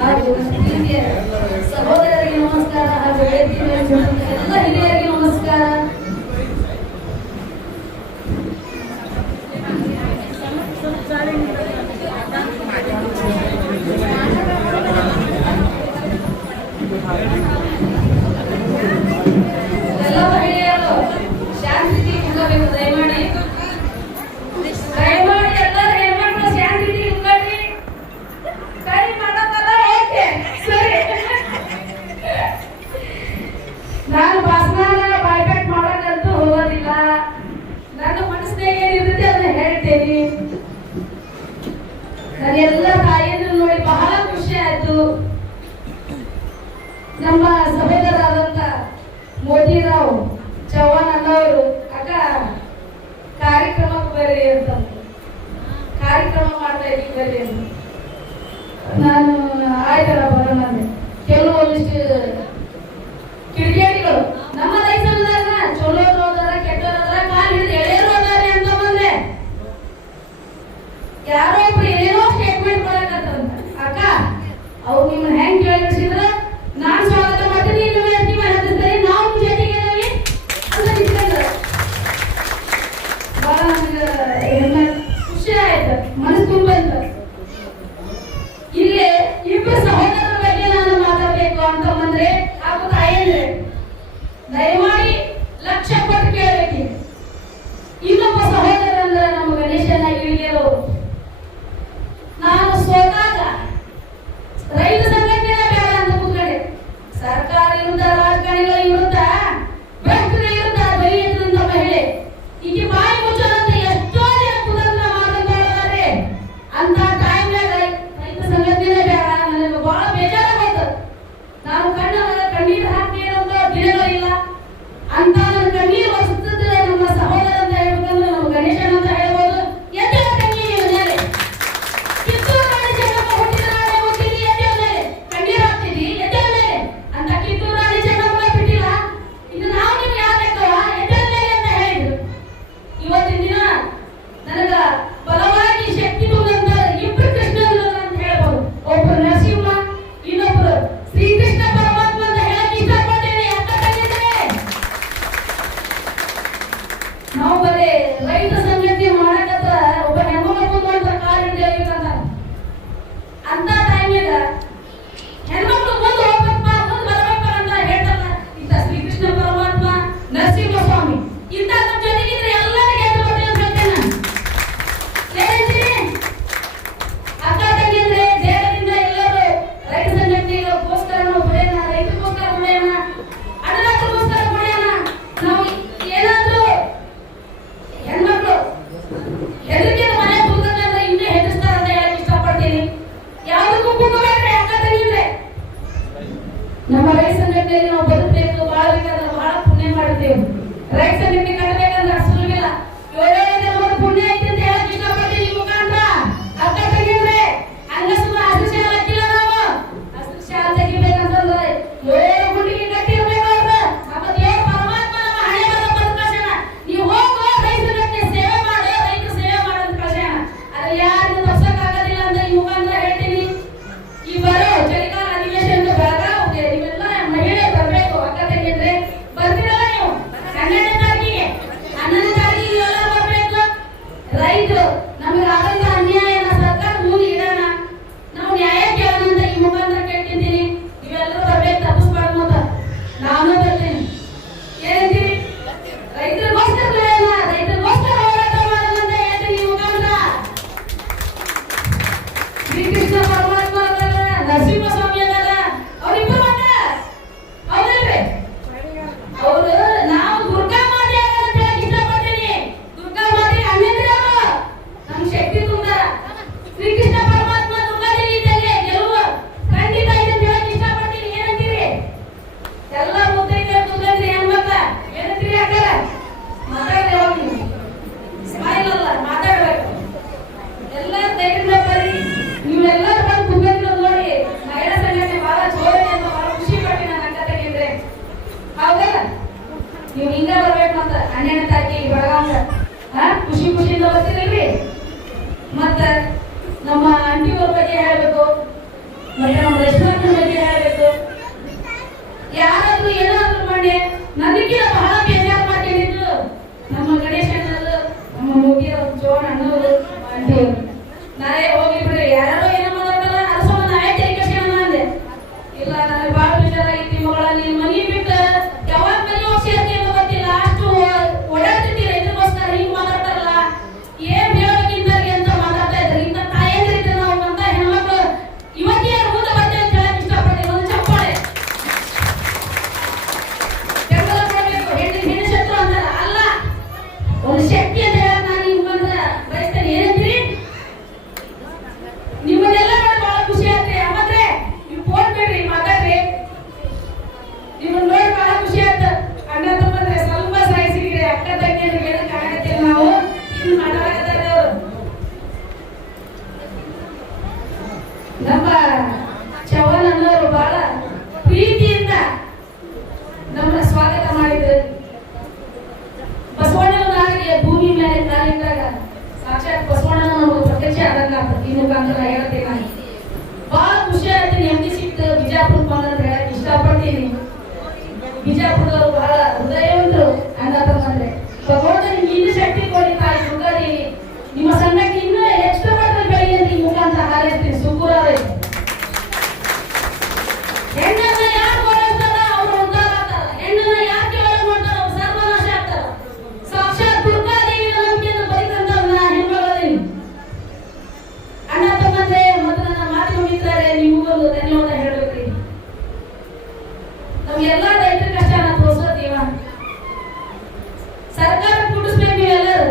ಹಾಗೂ ಪ್ರೀತಿಯ ಸಹೋದರರಿಗೆ ನಮಸ್ಕಾರ ಹಾಗೂ ಎಲ್ಲ ಹಿರಿಯರಿಗೆ ನಮಸ್ಕಾರ. ಎಲ್ಲ ಮಹಿಳೆಯರು ಶಾಂತಿ ಉಂಗಬೇಕು. ದಯಮಾಡಿ ಎಲ್ಲರೂ ಹೆಣ್ಮಕ್ಳು ಶಾಂತಿ ಉಂಗಡ್ರಿ. ಕೈ ಮಾಡೋದಲ್ಲ ಓಕೆ ಸರಿ. ನಾನು ಭಾಷಣ ಬಾಯ್ಕಟ್ ಮಾಡೋಕ್ಕಂತೂ ಹೋಗೋದಿಲ್ಲ. ನನ್ನ ಮನಸ್ಸಿನಾಗ ಏನಿರುತ್ತೆ ಅದನ್ನ ಹೇಳ್ತೇನೆ. ನಾನೆಲ್ಲ ತಾಯಿಯನ್ನು ನೋಡಿ ಬಹಳ ಖುಷಿ ಆಯ್ತು. ನಮ್ಮ ಸಭೆಗಳಾದಂತ ಮೋದಿರಾವ್ ಚವ್ಹಾಣ್ ಅನ್ನೋರು ಅಕ್ಕ ಕಾರ್ಯಕ್ರಮಕ್ಕೆ ಬರ್ರಿ ಅಂತ ಕಾರ್ಯಕ್ರಮ ಮಾಡ್ತಾ ಇದ್ದೀವಿ ಬರ್ರಿ ಅಂತ. ನಾನು ಆಯ್ತಲ್ಲ ಬರೋಣ ಅಂದೆ. ಕೆಲವೊಂದಿಷ್ಟು ಕಿಡಿಗೇಡಿಗಳು ನಮ್ಮ ದೇಶದಾಗ ಚಲೋರು ಹೋದಾರ ಕೆಟ್ಟೋದ್ರ ಕಾಲು ಹಿಡಿದು ಎಳೆಯರು ಹೋದಾರೆ ಅಂತ ಬಂದ್ರೆ ಯಾರೋ ಒಬ್ರು ಏನೇನೋ ಸ್ಟೇಟ್ಮೆಂಟ್ ಮಾಡಕತ್ತಂತ. ಅಕ್ಕ ಅವ್ರು ನಿಮ್ಮನ್ನ ಹೆಂಗ್ ಕೇಳಿಸಿದ್ರ ನಾನ್ ಸ್ವಾಗತ ಮಾಡ್ತೀನಿ, ನೀವು ಅಂತಿಮ ಹತ್ತಿಸ್ತಾರೆ, ನಾವು ನಿಮ್ ಜೊತೆಗೆ ಇದ್ದೀವಿ ಅಂತ ನಿಂತ್ಕೊಂಡ್ರು. ಬಹಳ ನಮ್ಗೆ ಖುಷಿ ಆಯ್ತು, ಮನಸ್ಸು ತುಂಬಂತ. ಇಲ್ಲಿ ಇಬ್ಬರು ಸಹೋದರರ ಬಗ್ಗೆ ನಾನು ಮಾತಾಡ್ಬೇಕು ಅಂತ ಬಂದ್ರೆ ಹಾಗೂ ತಾಯಂದ್ರೆ ದಯಮಾಡಿ ಲಕ್ಷ ಕೊಟ್ಟು ಕೇಳಬೇಕು. ಇನ್ನೊಬ್ಬ ಸಹೋದರ ಅಂದ್ರೆ ನಮ್ಮ ಗಣೇಶನ ಇಳಿಗೆಯವರು. ನಾನು ಸೋತಾಗ ರೈತ ಸಂಘಟನೆ ಬೇಡ ಅಂತ ಕೂತ್ಕೊಂಡೆ. ಸರ್ಕಾರ ವಿರುದ್ಧ, ರಾಜಕಾರಣಿಗಳ ವಿರುದ್ಧ, ಭ್ರಷ್ಟರ ವಿರುದ್ಧ ಬಲಿಯಂತ ಮಹಿಳೆ ಈಗ ಬಾಯಿ ಮುಚ್ಚೋದಂತ ಎಷ್ಟೋ ಜನ ಕುತಂತ್ರ ಮಾತನಾಡಿದ್ದಾರೆ. ಅಂತ ಟೈಮ್ನಾಗ ರೈತ ಸಂಘಟನೆ ಬೇಡ ನನಗೆ ಬಹಳ ಬೇಜಾರಾಗೋಯ್ತು. ನಾನು ಕಣ್ಣೀರು ಹಾಕ್ತೀರಂತ ದಿನಗಳಿಲ್ಲ. ಅಂತ ನನ್ನ ಕಣ್ಣೀರು ಒರೆಸುತ್ತಿದ್ರೆ ನಮ್ಮ ಸಹೋದರ ಅಂತ ಹೇಳ್ಬೇಕಂದ್ರೆ ನಮ್ಮ ಗಣೇಶನ್ ಅಂತ ಹೇಳ್ಬೋದು. ಎದ್ದೆ ತಂಗಿ ಮೇಲೆ ಕಿತ್ತೂರು ರಾಣಿ ಚೆನ್ನಮ್ಮ ಹುಟ್ಟಿದ ನಾಳೆ ಹುಟ್ಟಿದಿ, ಎದ್ದೆ ಮೇಲೆ ಕಣ್ಣೀರು ಹಾಕ್ತಿದಿ, ಎದ್ದೆ ಮೇಲೆ ಅಂತ ಕಿತ್ತೂರು ರಾಣಿ ಚೆನ್ನಮ್ಮ ಬಿಟ್ಟಿಲ್ಲ. ಇನ್ನು ನಾವು ನಿಮ್ಗೆ ಯಾವ್ದಕ್ಕವ ಎದ್ದೆ ಮೇಲೆ ಅಂತ ಹೇಳಿದ್ರು. ಇವತ್ತಿನ ದಿನ ನನಗ ಬಲವಾಗಿ ಶಕ್ತಿ ತುಂಬಂತ ಇಬ್ಬರು ಕೃಷ್ಣರು ಅಂತ ಹೇಳ್ಬೋದು. ಒಬ್ಬರು ನರಸಿಂಹ, ಇನ್ನೊಬ್ರು ಶ್ರೀಕೃಷ್ಣ ಪರಮಾತ್ಮ ಅಂತ ಹೇಳಕ್ ಇಷ್ಟಪಡ್ತೇನೆ. ಅಂತ ತಂಗಿದ್ರೆ ನಾವು ಬರೀ ರೈತ ಸಂಘಟನೆ ಮಾಡಕತ್ತ ಒಬ್ಬ ಹೆಣ್ಮಗಳು ಕುಂತ ಕಾಲ್ ಹಿಡಿಯಬೇಕಂತ. ಅಂತ ಟೈಮ್ನಾಗ ಹೆಣ್ಮಕ್ಳು ಮುಂದೆ ಹೋಗ್ಬೇಕಪ್ಪ, ಮುಂದೆ ಬರ್ಬೇಕಪ್ಪ ಅಂತ ಹೇಳ್ತಾರಲ್ಲ. ಇಂಥ ಶ್ರೀಕೃಷ್ಣ ಪರಮಾತ್ಮ, ನರಸಿಂಹ ಸ್ವಾಮಿ ಇಂಥ ನಮ್ಮ ಜೊತೆಗಿದ್ರೆ ಎಲ್ಲರಿಗೆ ಎದ್ದು ಬರ್ತೇವೆ ಅಂತ ಹೇಳ್ತೇನೆ ನಾನು. ಏನಂತೀರಿ ಅಕ್ಕ ತಂಗಿದ್ರೆ? ದೇವರಿಂದ ಎಲ್ಲರೂ ರೈತ ಸಂಘಟನೆಗೋಸ್ಕರ ನಾವು ಬಿಡೋಣ, ರೈತರಿಗೋಸ್ಕರ ಬಿಡೋಣ, ಅಡನಾಥರಿಗೋಸ್ಕರ ಬಿಡೋಣ. ನಾವು ಏನಾದ್ರೂ ಹೆಣ್ಮಕ್ಳು ಹೆದರಿಕೆ ಮನೆ ಕೂತ್ಕೊಂಡ್ರೆ ಇನ್ನೇ ಹೆದರ್ಸ್ತಾರ ಅಂತ ಹೇಳಕ್ ಇಷ್ಟಪಡ್ತೀನಿ. ಯಾವ್ದಕ್ಕೂ ಕೂತ್ಕೋಬೇಡ್ರಿ ಅಕ್ಕ ತಂಗಿದ್ರೆ. ನಮ್ಮ ರೈತ ಸಂಘಟನೆಯಲ್ಲಿ ನಾವು ಬದುಕಬೇಕು, ಬಾಳ್ಬೇಕಾದ್ರೆ ಬಹಳ ಪುಣ್ಯ ಮಾಡ್ತೇವೆ. ರೈತ ಸಂಘಟನೆ ಕಟ್ಟಬೇಕಂದ್ರೆ ಅಷ್ಟು ಸುಲಭಿಲ್ಲ. ಏಳೇಳು ನಮ್ಮದು ಪುಣ್ಯ ಐತಿ ಅಂತ ಹೇಳಕ್ ಇಷ್ಟಪಡ್ತೀನಿ ಈ ಮುಖಾಂತರ. ಅಕ್ಕ ತಂಗಿದ್ರೆ ಹಂಗ ಸುಮ್ಮನೆ ಹಸಿರು ಶಾಲೆ ಹಾಕಿಲ್ಲ. ನಾವು ಹಸಿರು ಶಾಲೆ ತೆಗಿಬೇಕಂತಂದ್ರೆ ಏಳು ಗುಂಡಿಗೆ ಕಟ್ಟಿರ್ಬೇಕು. ಅವ್ರು ನಮ್ಮ ದೇವ್ರ ಪರಮಾತ್ಮ ನಮ್ಮ ಹಣೆ ಬರ ಬಂದ ಕಳ್ಸ್ಯಾನ. ನೀವು ಹೋಗೋ ರೈತ ಸಂಘಟನೆ ಸೇವೆ ಮಾಡು, ರೈತ ಸೇವೆ ಮಾಡೋದ್ ಕಳ್ಸ್ಯಾನ. ಆದ್ರೆ ಯಾರಿಗೂ ತಪ್ಸಕ್ ಆಗೋದಿಲ್ಲ ಅಂತ ಈ ಮುಖಾಂತರ ಹೇಳ್ತೀನಿ. ಈ ಬರೋ ಚಳಿಗಾಲ ಅಧಿವೇಶನ ಬೆಳಗಾವಿಗೆ ನೀವೆಲ್ಲ ಮಹಿಳೆ ಬರ್ಬೇಕು. ಅಕ್ಕ ತಂಗಿದ್ರೆ ಬರ್ತೀರಲ್ಲ ನೀವು 12ನೇ ತಾರೀಕಿಗೆ, 11ನೇ ತಾರೀಕಿಗೆ ಎಲ್ಲ ಬರ್ಬೇಕು. ಮತ್ತೆ ನಮ್ಮ ರೆಸ್ಟೋರೆಂಟ್ ಬಗ್ಗೆ ಹೇಳಬೇಕು. ಯಾರಾದ್ರೂ ಏನಾದ್ರೂ ಮಾಡಿ ನನಗಿಂತ ಬಹಳ ಬೇಜಾರು ಮಾಡ್ಕೊಂಡಿದ್ದು ನಮ್ಮ ಗಣೇಶ ಅಣ್ಣರು, ನಮ್ಮ ಮುಗಿಯೋ ಜೋನ್ ಅಣ್ಣವರು, ಆಂಟಿಯವರು. ನಾಳೆ ಹೋಗಿ ಬಿಡ್ರಿ, ಯಾರು ಏನೋ ಮಾತಾಡ್ತಾರ ಅರ್ಸೋ ನಾಳೆ ತೆರಿಗೆ ಅಂದೆ. ಇಲ್ಲ ನನಗೆ ಬಹಳ ಬೇಜಾರಾಗಿತ್ತು ಮಗಳ, ನೀನ್ ಮನಿ ಬಿಟ್ಟು ಯಾವಾಗ ಮನಿ ಹೋಗಿ ಸೇರ್ತೀವಿ ಗೊತ್ತಿಲ್ಲ, ಅಷ್ಟು ಓಡಾಡ್ತಿರ್ತೀರ ಇದ್ರಗೋಸ್ಕರ ಹಿಂಗ್ ಮಾತಾಡ್ತಾರಲ್ಲ, ಏನ್ ಹೇಳೋಕ್ಕಿಂತವ್ರಿಗೆ ಅಂತ ಮಾತಾಡ್ತಾ ಇದ್ರು. ಇಂಥ ತಾಯಂದ್ರಿದ್ರೆ ನಾವು ಅಂತ ಹೆಣ್ಮಕ್ಳು ಇವತ್ತೇ ಮುಂದೆ ಬರ್ತೇವೆ ಅಂತ ಹೇಳಕ್ ಇಷ್ಟಪಡ್ತೀವಿ. ಒಂದು ಚಪ್ಪಾಳೆ ಬೆಂಬಲ ಕೊಡ್ಬೇಕು. ಹೆಣ್ಣು ಶತ್ರು ಅಂತಾರ, ಅಲ್ಲ ಒಂದು ಶಕ್ತಿ ಅಂತ ಹೇಳಕ್ ನಾನು ಹಿಂಗ್ ಬಂದ್ರ ಬಯಸ್ತೇನೆ. ಏನಂತೀರಿ? ನಿಮ್ಮನ್ನೆಲ್ಲ ಬಹಳ ಖುಷಿ ಆಗ್ತದೆ. ಮತ್ತೆ ನೀವು ಫೋನ್ ಬಿಡ್ರಿ, ಮಾತಾಡ್ರಿ, ನಿಮ್ಮನ್ನ ನೋಡಿ ಬಹಳ ಖುಷಿ ಆಯ್ತ. ಅಣ್ಣ ತಮ್ಮಂದ್ರೆ ಸ್ವಲ್ಪ ಸಾಯಿಸಿದ್ರೆ ಅಕ್ಕ ತಂಗಿಯರಿಗೆ ಏನಕ್ಕೆ ಆಗತ್ತಿಲ್ಲ, ನಾವು ಇನ್ನು ಮಾತಾಡಕತ್ತಾರೆ ಅವರು. ನಮ್ಮ ಚವನ್ ಅನ್ನೋರು ಬಹಳ ಪ್ರೀತಿಯಿಂದ ನಮ್ಮನ್ನ ಸ್ವಾಗತ ಮಾಡಿದ್ರು. ಬಸವಣ್ಣನಾಗಿ ಭೂಮಿ ಮೇಲೆ ಕಾಲಿಟ್ಟಾಗ ಸಾಕ್ಷಾತ್ ಬಸವಣ್ಣನ ನಮಗೆ ಪ್ರತ್ಯಕ್ಷ ಆದಂಗ ಈ ಮುಖಾಂತರ ಹೇಳ್ತೇನೆ. ನಾನು ಬಹಳ ಖುಷಿ ಆಯ್ತು, ನೆಮ್ಮದಿ ಸಿಕ್ತು. ಬಿಜಾಪುರಕ್ಕೆ ಬಂದಂತ ಹೇಳಕ್ ಇಷ್ಟಪಡ್ತೀನಿ. ಬಿಜಾಪುರದವರು ಬಹಳ ಹೃದಯವಂತರು. ಅನ್ನತಂದ್ರೆ ಭಗವಂತ ನಿಮ್ಗೆ ಇನ್ನೂ ಶಕ್ತಿ ಕೊಡಿ ತಾಯಿ ದುರ್ಗಾದೇವಿ. ನಿಮ್ಮ ಸಂಘಕ್ಕೆ ಇನ್ನೂ ಹೆಚ್ಚು ಮಟ್ಟದಲ್ಲಿ ಬೆಳೆಯ ಅಂತ ಈ ಮುಖಾಂತರ ಹಾರೈಸ್ತೀನಿ. ಸುಕೂರಾರೆ ಹೆಣ್ಣನ್ನ ಯಾರು ಓಡಾಡ್ತಾರ ಅವ್ರು ಉದ್ಧಾರ ಆಗ್ತಾರ. ಹೆಣ್ಣನ್ನ ಯಾರು ಕೇಳಕ್ ಮಾಡ್ತಾರ ಅವ್ರು ಸರ್ವನಾಶ ಆಗ್ತಾರ. ಸಾಕ್ಷಾತ್ ದುರ್ಗಾದೇವಿಯ ನಂಬಿಕೆಯನ್ನು ಬರೀತಂತ ಹೆಣ್ಮಗಳೇನಿ. ಅಣ್ಣ ತಮ್ಮಂದ್ರೆ ಮತ್ತು ನನ್ನ ಮಾಧ್ಯಮ ಮಿತ್ರರೇ, ನಿಮಗೊಂದು ಧನ್ಯವಾದ ಹೇಳ್ಬೇಕ್ರಿ. ನಮ್ಗೆಲ್ಲಾ ರೈತರ ಕಷ್ಟನ ತೋರ್ಸೋದೀವ, ಸರ್ಕಾರ ಕುಡಿಸ್ಬೇಕು ನೀವೆಲ್ಲರೂ.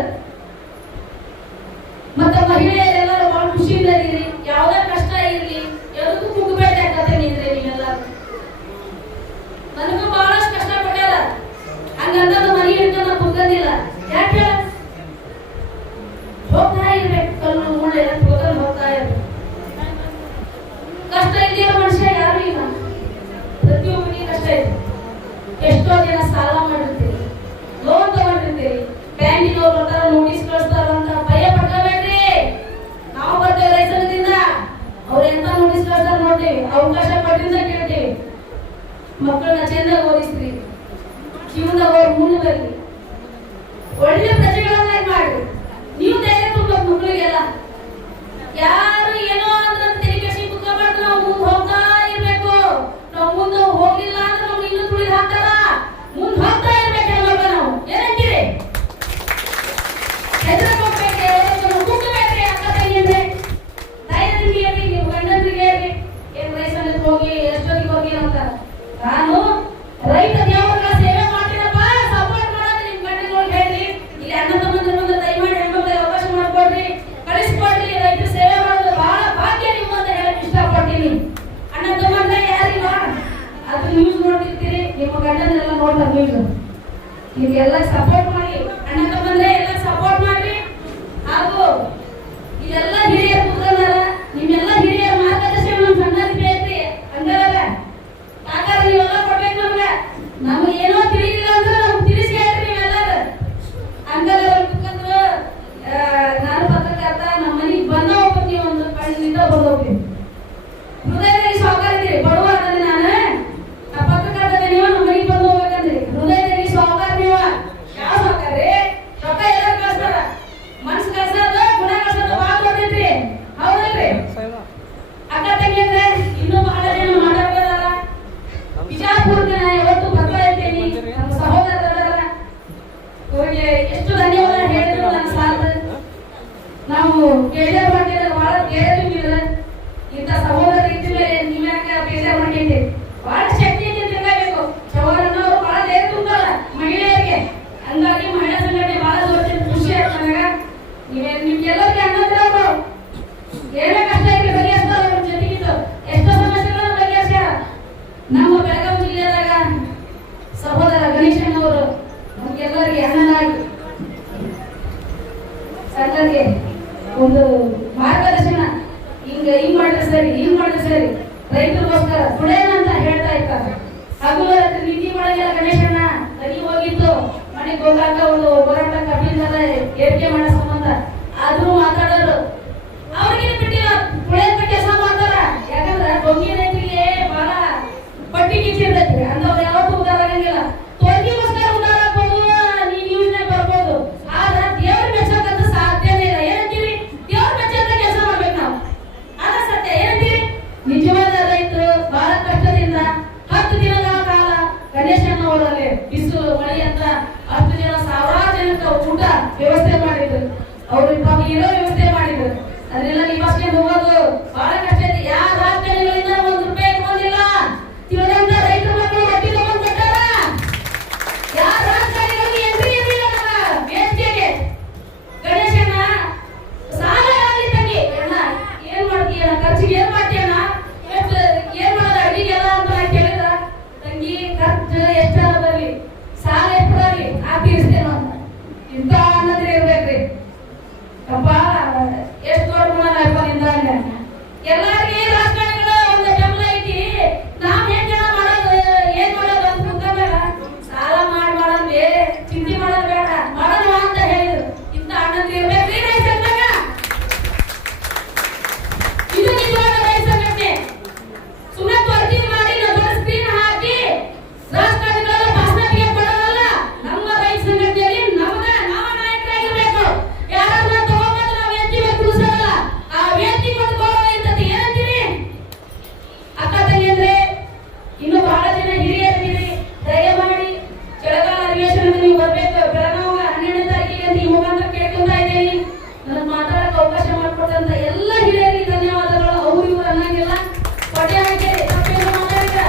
ಮತ್ತೆ ಮಹಿಳೆಯರೆಲ್ಲರೂ ಬಹಳ ಖುಷಿಯಿಂದ ಇರಿ. ಯಾವ್ದೇ ಕಷ್ಟ ಇರ್ಲಿ ಯಾವುದಕ್ಕೂ ಕುಗ್ಗಬೇಡಿ ಆಗತ್ತೆ ನಿಂದ್ರೆ ನೀವೆಲ್ಲರೂ. ನನಗೂ ಬಹಳಷ್ಟು ಕಷ್ಟ ಪಟ್ಟಾರ, ಹಂಗಂತ ಮನೆ ಹಿಡ್ಕೊಂಡು ಕುಗ್ಗಂದಿಲ್ಲ. ಯಾಕೆ ಹೋಗ್ತಾ ಇರ್ಬೇಕು, ಕಲ್ಲು ಮುಳ್ಳು ಎಲ್ಲ ಹೋಗಲು ಹೋಗ್ತಾ ಇರ್ಬೇಕು. ಕಷ್ಟ ಇದೆಯೋ ಮನುಷ್ಯ ಯಾರು ಇಲ್ಲ, ಪ್ರತಿಯೊಬ್ಬರಿಗೆ ಕಷ್ಟ ಇದೆ. ಎಷ್ಟೋ ಜನ ಸಾಲ ಮಾಡಿರ್ತೀರಿ, ಲೋನ್ ತಗೊಂಡಿರ್ತೀರಿ, ಬ್ಯಾಂಕಿನವ್ರು ಬರ್ತಾರ ನೋಟಿಸ್ ಕಳಿಸ್ತಾರ ಅಂತ ಭಯ ಪಡ್ಕೋಬೇಡ್ರಿ. ನಾವು ಬರ್ತೇವೆ ರೈತನದಿಂದ, ಅವ್ರು ಎಂತ ನೋಟಿಸ್ ಕಳಿಸ್ತಾರ ನೋಡ್ತೀವಿ, ಅವಕಾಶ ಪಡ್ರಿಂದ ಕೇಳ್ತೀವಿ. ಮಕ್ಕಳನ್ನ ಚೆಂದಾಗಿ ಓದಿಸ್ರಿ, ಜೀವನದಾಗ ಅವ್ರು ಮುಂದೆ ಬರ್ಲಿ, ಒಳ್ಳೆ ಪ್ರಜೆಗಳನ್ನ ಮಾಡ್ರಿ. ನೀವು ಧೈರ್ಯ ತುಂಬಬೇಕು ಮಕ್ಕಳಿಗೆಲ್ಲ. ಯಾರು ಏನೋ ಅಂದ್ರೆ ತೆರಿಗೆ ಕುತ್ಕೊಬಾರ್ದು. ನಾವು ಮುಂದೆ ಹೋಗ್ತಾ ಇರ್ಬೇಕು. ನಾವು ಮುಂದೆ ಹೋಗಿಲ್ಲ ಅಂದ್ರೆ ನಾವು ಇನ್ನೂ ತುಳಿದು ಹಾಕ್ತಾರ. ಮುಂದೆ ಹೋಗ್ತಾ ಇರ್ಬೇಕು ಹೆಣ್ಮಕ್ಳು. ನಾವು ಏನಂತೀರಿ? ಹೆದರಕ್ಕೆ ಹೋಗ್ಬೇಕು, ಕುಗ್ಗಬೇಕ್ರಿ. ಅಕ್ಕ ತಂಗಿಯಂದ್ರೆ ಧೈರ್ಯದಿಂದ ಹೇಳ್ರಿ, ನೀವು ಗಂಡಂದ್ರಿಗೆ ಹೇಳ್ರಿ, ಏನ್ ರೈಸಲ್ಲಿ ಹೋಗಿ ಎಷ್ಟೊತ್ತಿಗೆ ಹೋಗಿ ಅಂತ. ನಾನು ರೈತ ದೇವರ ಸೇವೆ ಮಾಡ್ತೀನಪ್ಪ, ಸಪೋರ್ಟ್ ಮಾಡೋದು ನಿಮ್ ಗಂಡಗಳಿಗೆ ಹೇಳ್ರಿ. ಇಲ್ಲಿ ಅಣ್ಣ ತಮ್ಮಂದ್ರೆ ಬಂದು ದಯಮಾಡಿ ಹೆಣ್ಮಕ್ಳಿಗೆ ಅವಕಾಶ ಮಾಡ್ಕೊಡ್ರಿ, ಕಳಿಸ್ಕೊಡ್ರಿ. ರೈತ ಸೇವೆ ಮಾಡೋದು ಬಹಳ ಭಾಗ್ಯ ನಿಮ್ಮ ಅಂತ ಹೇಳಕ್ ಇಷ್ಟಪಡ್ತೀನಿ. ಅಣ್ಣ ತಮ್ಮಂದ್ರೆ ಯಾರಿಗ ಅದು ನ್ಯೂಸ್ ನೋಡ್ತಿರ್ತೀರಿ, ನಿಮ್ಮ ಗಂಡನೆಲ್ಲ ನೋಡ್ತಾರೆ ನ್ಯೂಸ್. ನಿಮ್ಗೆಲ್ಲ ಸಪೋರ್ಟ್ ಮಾಡಿ, ಅಣ್ಣ ತಮ್ಮಂದ್ರೆ ಎಲ್ಲ ಸಪೋರ್ಟ್ ಮಾಡ್ರಿ. ಹಾಗೂ ಇದೆಲ್ಲ ಹಿರಿಯರು ಕೂತ್ಕೊಂಡಾರ, ನಿಮ್ಮೆಲ್ಲ ಹಿರಿಯರ ಮಾರ್ಗದರ್ಶನ ನಮ್ಮ ಸಣ್ಣದಿಗೆ ಐತ್ರಿ. ಹಂಗಲ್ಲ ಕಾಕಾರ ನೀವೆಲ್ಲ ಕೊಡ್ಬೇಕು ನಮ್ಗೆ. ನಮ್ಗೆ ಏನೋ ತಿಳಿದಿಲ್ಲ ಅಂದ್ರೆ ನಮ್ಗೆ ತಿಳಿಸಿ ಹೇಳ್ರಿ ನೀವೆಲ್ಲರೂ. ಹಂಗಲ್ಲ ಕೂತ್ಕೊಂಡ್ರು ನಾನು ಪತ್ರಕರ್ತ, ನಮ್ಮ ಮನೆಗೆ ಬಂದ ಹೋಗ್ಬೇಕು, ನೀವು ಒಂದು ಕಣ್ಣಿಂದ ಬಂದು ಹೋಗ್ತೀವಿ. ಹೃದಯದಲ್ಲಿ ಸಾವುಕಾರ ಇದ್ದೀರಿ, ಬಡವ ಅಂದ್ರೆ ನಾನು ಪತ್ರಕರ್ತ, ನೀವು ನಮ್ಮ ಮನೆಗೆ ಬಂದು ಹೋಗ್ಬೇಕಂದ್ರಿ. ಹೃದಯದಲ್ಲಿ ಸಾವುಕಾರ ನೀವು. ಯಾವ ಸಾವುಕಾರ್ರಿ? ರೊಕ್ಕ ಎಲ್ಲ ಕಳಿಸ್ತಾರ, ಮನ್ಸು ಕಳ್ಸೋದು ಗುಣ ಕಳ್ಸೋದು ಭಾಳ ದೊಡ್ಡೈತ್ರಿ. ಹೌದಲ್ರಿ? ಅಕ್ಕ ತಂಗಿ ಅಂದ್ರೆ ಇನ್ನೂ ಬಹಳ ಜನ ಮಾತಾಡ್ಬೋದಾರ. ಬಿಜಾಪುರಕ್ಕೆ ನಾನು ಯಾವತ್ತು ಬರ್ತಾ ಇದ್ದೇನೆ. ನಮ್ಮ ಸಹೋದರರ ಅವ್ರಿಗೆ ಎಷ್ಟು ಧನ್ಯವಾದ ಹೇಳಿದ್ರು ನನ್ನ ಸಾಲದು. ನಾವು ಬೇಜಾರು ಮಾಡ್ತಿದ್ರೆ ಬಹಳ ಬೇರೆ ಇಂಥ ಸಹೋದರ ಇದ್ದ ಮೇಲೆ ನೀವ್ಯಾಕೆ ಬೇಜಾರು ಮಾಡ್ಕೊಂಡ್ರಿ? ಬಹಳ ಶಕ್ತಿಯಿಂದ ತಿರ್ಗಬೇಕು. ಚೌಹಾರಣ್ಣವರು ಬಹಳ ಧೈರ್ಯ ತುಂಬಲ್ಲ ಮಹಿಳೆಯರಿಗೆ. ಹಂಗಾಗಿ ಮಹಿಳಾ ಸಂಘಟನೆ ಬಹಳ ದೊಡ್ಡ ಖುಷಿ ಆಯ್ತು ನನಗ. ನಿಮ್ಗೆಲ್ಲರಿಗೆ ಅನ್ನೋದ್ರು ಏನೇ ಕಷ್ಟ ಇದ್ರೆ ಬಗೆಹರಿಸ್ತಾರೆ. ಅವ್ರ ಜೊತೆಗಿದ್ದು ಎಷ್ಟೋ ಸಮಸ್ಯೆಗಳನ್ನು ಬಗೆಹರಿಸ್ಯಾರ. ನಮ್ಮ ಬೆಳಗಾವಿ ಜಿಲ್ಲೆದಾಗ ಸಹೋದರ ಗಣೇಶಣ್ಣವರು ನಮ್ಗೆಲ್ಲರಿಗೆ ಅಣ್ಣನಾಗಿ ಸಂಘಕ್ಕೆ ಒಂದು ಮಾರ್ಗದರ್ಶನ, ಹಿಂಗ್ ಮಾಡಿದ್ರೆ ಸರಿ, ಹಿಂಗ್ ಮಾಡಿದ್ರೆ ಸರಿ, ರೈತರಿಗೋಸ್ಕರ ದುಡೇನ ಅಂತ ಹೇಳ್ತಾ ಇರ್ತಾರೆ. ಹಾಗೂ ನಿಧಿ ಒಳಗೆಲ್ಲ ಗಣೇಶಣ್ಣ ತನಿ ಹೋಗಿತ್ತು, ಮನೆಗೆ ಹೋಗಾಕ ಒಂದು ಹೋರಾಟ ಕಬ್ಬಿಣದ ಏರಿಕೆ ಮಾಡೋ ಸಂಬಂಧ ಆದ್ರೂ ಮಾತಾಡೋರು. ಅವ್ರಿಗೆ ಬಿಟ್ಟಿಲ್ಲ, ಕೆಲಸ ಮಾಡ್ತಾರ. ಯಾಕಂದ್ರೆ ಇರೋ ವ್ಯವಸ್ಥೆ ಮಾಡಿದ್ರು. ಅದನ್ನೆಲ್ಲ ನಿಭಾಯಿಸ್ಕೊಂಡು ಹೋಗೋದು ಬಹಳ ಕಷ್ಟ ಐತಿ. ಯಾರ ರಾಜಕಾರಣಿಗಳಿಂದ ₹1 ಬಂದಿಲ್ಲ. ತಿಳಿದಂತ ರೈತರ ಮಕ್ಕಳು ಹೊಟ್ಟಿ ತಗೊಂಡ್ ಕೊಟ್ಟಾರ. ಯಾರ ರಾಜಕಾರಣಿಗಳಿಗೆ ಎಂಟ್ರಿ ಇರಲಿಲ್ಲ ನಮ್ಮ ವೇದಿಕೆಗೆ. ಗಣೇಶನ ಸಾಲ ಆಗಲಿ ತಂಗಿ, ಅಣ್ಣ ಏನ್ ಮಾಡ್ತೀಯಣ್ಣ, ಖರ್ಚಿಗೆ ಏನ್ ಮಾಡ್ತೀಯಣ್ಣ, ಏನ್ ಮಾಡೋದು ಅಡಿಗೆಲ್ಲ ಅಂತ ಕೇಳಿದ, ತಂಗಿ ಖರ್ಚು ಎಷ್ಟಾರ ಬರ್ಲಿ, ಸಾಲ ಎಷ್ಟು ಬರ್ಲಿ ಆ ತೀರಿಸ್ತೇನೋ ಅಂತ. ಇಂಥ ಅನ್ನದ್ರೆ ಇರ್ಬೇಕ್ರಿ ಅಪ್ಪ. ಎಷ್ಟು ದೊಡ್ಡ ಗುಣ ನಿಂದ ಎಲ್ಲಾರಿಗೆ ರಾಜಕಾರಣಿಗಳ ಒಂದು ಬೆಂಬಲ ಐತಿ. ನಾವ್ ಹೆಂಗ್ ಜನ ಮಾಡೋದು ಏನ್ ಮಾಡೋದು ಅಂತ ಕುಂತಾಗ ಸಾಲ ಮಾಡೋದ್ವಿ, ಚಿಂತೆ ಮಾಡೋದು ಬೇಡ, ಮಾಡೋಣ ಅಂತ ಹೇಳಿದ್ರು. ಇಂಥ ಅಣ್ಣಂದ್ರೆ ಇರ್ಬೇಕ್ರಿ ರೈತ ಸಂಘ. ಇದು ನಿಜವಾದ ರೈತ ಸಂಘಟನೆ. ಸುಮ್ಮನೆ ತೊರ್ತೀನಿ ಮಾಡಿ ದೊಡ್ಡ ಸ್ಕ್ರೀನ್ ಹಾಕಿ ರಾಜಕಾರಣಿಗಳೆಲ್ಲ ಭಾಷಣ ಕೊಡೋದಲ್ಲ. ನಮ್ಮ ರೈತ ಸಂಘಟನೆಯಲ್ಲಿ ನಾವ ನಾಯಕರಾಗಿರ್ಬೇಕು. ಯಾರನ್ನ ತಗೊಂಡ್ಬಂದು ನಾವು ವೇದಿಕೆ ಮೇಲೆ ಕೂರಿಸೋದಲ್ಲ. ಆ ವೇದಿಕೆ ಒಂದು ಗೌರವ ಇರ್ತದೆ. ಏನಂತೀರಿ ಅಕ್ಕ ತಂಗಿಯಂದ್ರೆ? ಇನ್ನು ಬಹಳ ಜನ ಹಿರಿಯರಿದ್ದೀರಿ, ದಯಮಾಡಿ ಚಳಿಗಾಲ ಅಧಿವೇಶನಕ್ಕೆ ನೀವು ಬರ್ಬೇಕು. ಬೆಳಗಾವಿ 12ನೇ ತಾರೀಕಿಗೆ ಅಂತ ಈ ಮುಖಾಂತರ ಕೇಳ್ಕೊಂತ ಇದ್ದೀನಿ. ನನಗೆ ಮಾತಾಡಕ್ಕೆ ಅವಕಾಶ ಮಾಡಿಕೊಟ್ಟಂತ ಎಲ್ಲ ಹಿರಿಯರಿಗೆ ಧನ್ಯವಾದಗಳು. ಅವ್ರು ಇವ್ರು ಅನ್ನಂಗಿಲ್ಲ, ಪಡ್ಯ ಹಾಕಿರಿ, ತಪ್ಪೇನು ಮಾತಾಡಿದ್ರ.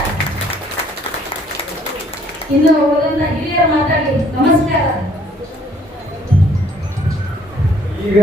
ಇನ್ನು ಉಳಿದಂತ ಹಿರಿಯರು ಮಾತಾಡಿ. ನಮಸ್ಕಾರ. ಈಗ